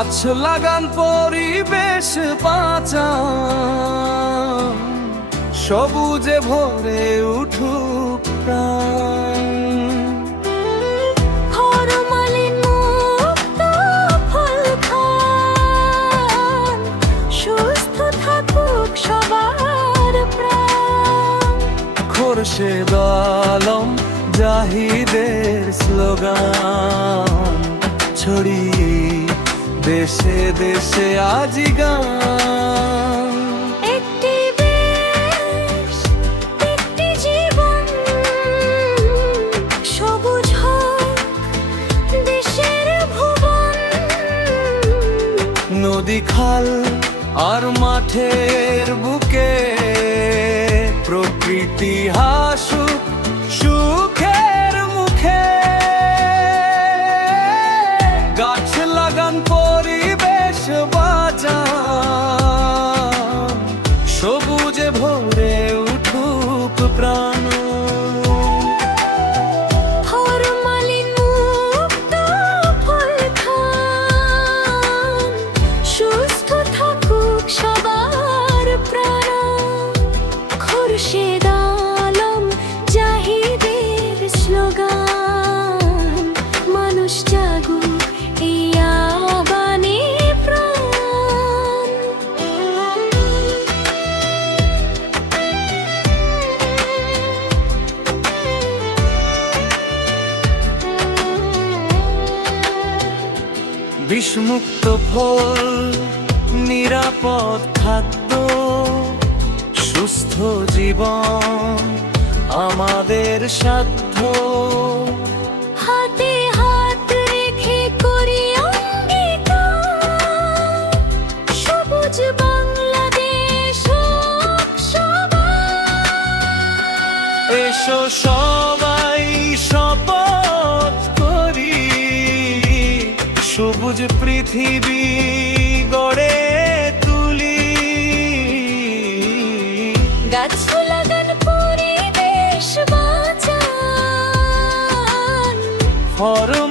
গাছ লাগান পরিবেশ বাঁচান, সবুজে ভরে উঠুক প্রাণ। ফরমালিন মুক্ত ফল খান, সুস্থ থাকুক সবার প্রাণ। খোরশেদ আলম জাহিদের স্লোগান ছড়িয়ে দেশে দেশে আজি গান। একটি দেশ, একটি জীবন, সবুজ হোক দেশের ভুবন। নদী খাল আর মাঠের বুকে প্রকৃতি হাসুক সুখের মুখে। গাছ লাগান পরিবেশ বাঁচান, সবুজে ভরে উঠুক প্রাণ। ফরমালিন মুক্ত ফল খান, সুস্থ থাকুক সবার প্রাণ। খোরশেদ আলম জাহিদের স্লোগান, মানুষ জাগুক এই আহ্বানে প্রাণ। বিষমুক্ত ফল, নিরাপদ খাদ্য, সুস্থ জীবন আমাদের সাধ্য। হাতে হাত রেখে করি অঙ্গীকার, সবুজ বাংলাদেশ হোক সবার। এসো সবাই শপথ করি, সবুজ পৃথিবী গড়ে তুলি। গাছ লাগান পরিবেশ বাঁচান, ফরম